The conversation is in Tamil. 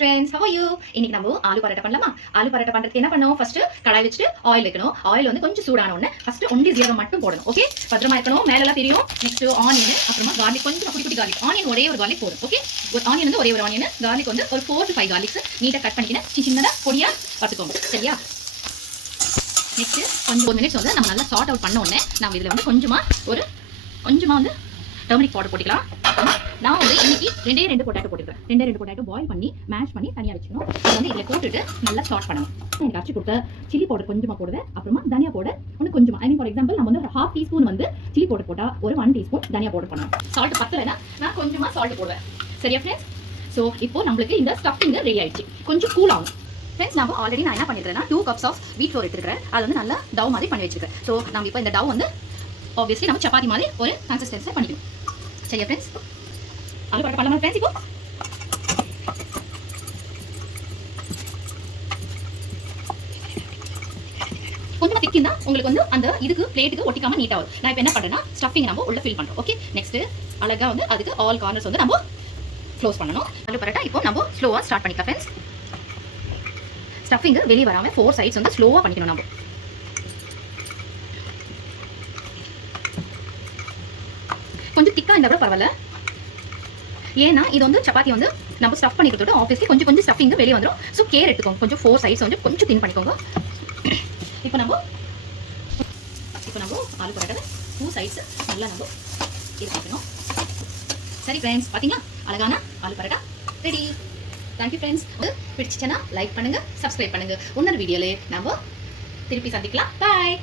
friends, how are you? இன்னைக்கு நம்ம ஆலு பரோட்டா பண்ணலாமா? ஆலு பரோட்டா பண்றதுக்கு என்ன பண்ணணும்? ஃபர்ஸ்ட் கடாய் வச்சிட்டு ஆயில் வைக்கணும். ஆயில் வந்து கொஞ்சம் சூடான உடனே ஃபர்ஸ்ட் ஒன்லி ஜீரகம் மட்டும் போடணும். ஓகே? பத்திரமா இருக்கணும். மேல எல்லாம் தெரியும். நெக்ஸ்ட் ஆனியன், அப்புறமா garlic கொஞ்சம் குட்டி குட்டி garlic. ஆனியன் ஒரே ஒரு garlic போதும். ஓகே? ஒரு ஆனியன் வந்து ஒரே ஒரு ஆனியன், garlic வந்து ஒரு 4 to 5 garlics நீட்டா கட் பண்ணிக்கின சின்னதா பொடியா வறுத்துக்கோங்க. சரியா? நெக்ஸ்ட் கொஞ்சம் 1 minutes வந்து நம்ம நல்லா சார்ட் அவுட் பண்ண உடனே நம்ம இதுல வந்து கொஞ்சமா வந்து டர்மரிக் பவுடர் போட்டுக்கலாம். நான் வந்து இன்னைக்கு ரெண்டு பொட்டேட்டோ போட்டுக்கிறேன். ரெண்டு பொட்டேட்டோ பாயில் பண்ணி மேஷ் பண்ணி தனியாக வச்சுக்கணும். அதை வந்து இதில் போட்டுட்டு நல்லா சாட் பண்ணணும். எனக்கு அரைச்சி கொடுத்த சில்லி பவுடர் கொஞ்சமாக போடுவேன். அப்புறமா தனியா பவுடர் ஒன்று கொஞ்சமாக. ஃபார் எக்ஸாம்பிள் நம்ம வந்து 1/2 teaspoon வந்து சில்லி பவுடர் போட்டால் ஒரு 1 teaspoon தனியா பவுடர் பண்ணணும். சால்ட் பத்தலைன்னா நான் கொஞ்சமாக சால்ட் போடுவேன். சரியா ஃப்ரெண்ட்ஸ்? ஸோ இப்போ நம்மளுக்கு இந்த ஸ்டஃபிங் ரெடி ஆயிடுச்சு. கொஞ்சம் கூல் ஆகும். ஃப்ரெண்ட்ஸ் நம்ம ஆல்ரெடி நான் என்ன பண்ணிருக்கேன்னா 2 cups ஆஃப் வீட் ஃப்ளோர் எடுத்துக்கிறேன். அது வந்து நல்லா டவ் மாதிரி பண்ணி வச்சிருக்கேன். ஸோ நம்ம இப்போ இந்த டவ் வந்து ஆப்வியஸ்லி நம்ம சப்பாத்தி மாதிரி ஒரு கன்சிஸ்டன்ஸில் பண்ணிக்கணும். சரியா ஃப்ரெண்ட்ஸ்? ஆலு பரோட்டா பண்ணலாமா ஃப்ரெண்ட்ஸ்? இப்போ கொஞ்சம் திக்கினா உங்களுக்கு வந்து அந்த இதுக்கு பிளேட்டுக்கு ஒட்டிக்காம நீட்டா வரும். நான் இப்போ என்ன பண்றேன்னா ஸ்டஃபிங் நம்ம உள்ள ஃபில் பண்றோம். ஓகே? நெக்ஸ்ட் அழகா வந்து அதுக்கு ஆல் கார்னர்ஸ் வந்து நம்ம க்ளோஸ் பண்ணணும். ஆலு பரோட்டா இப்போ நம்ம ஸ்லோவா ஸ்டார்ட் பண்ணிக்கலாம் ஃப்ரெண்ட்ஸ். ஸ்டஃபிங் வெளிய வராம 4 sides வந்து ஸ்லோவா பண்ணிக்கணும். நம்ம கொஞ்சம் திக்கா இருந்தா கூட பரவாயில்ல. ஏன்னா இது வந்து சப்பாத்தி வந்து நம்ம ஸ்டஃப் பண்ணி கொடுத்துட்டு ஆப்வியஸ்லி கொஞ்சம் ஸ்டஃபிங் வெளியே வந்துடும். ஸோ கேர் எடுத்துக்கோங்க. கொஞ்சம் 4 sides வந்து கொஞ்சம் தின் பண்ணிக்கோங்க. இப்போ நம்ம ஆலு பரோட்டா 2 sides நல்லா நம்ம இது பண்ணிக்கணும். சரி ஃப்ரெண்ட்ஸ், பார்த்தீங்களா அழகான aloo paratha ready. Thank you friends. பிடிச்சிச்சுன்னா லைக் பண்ணுங்க, சப்ஸ்கிரைப் பண்ணுங்க. இன்னொரு வீடியோல நம்ம திருப்பி சந்திக்கலாம். பாய்.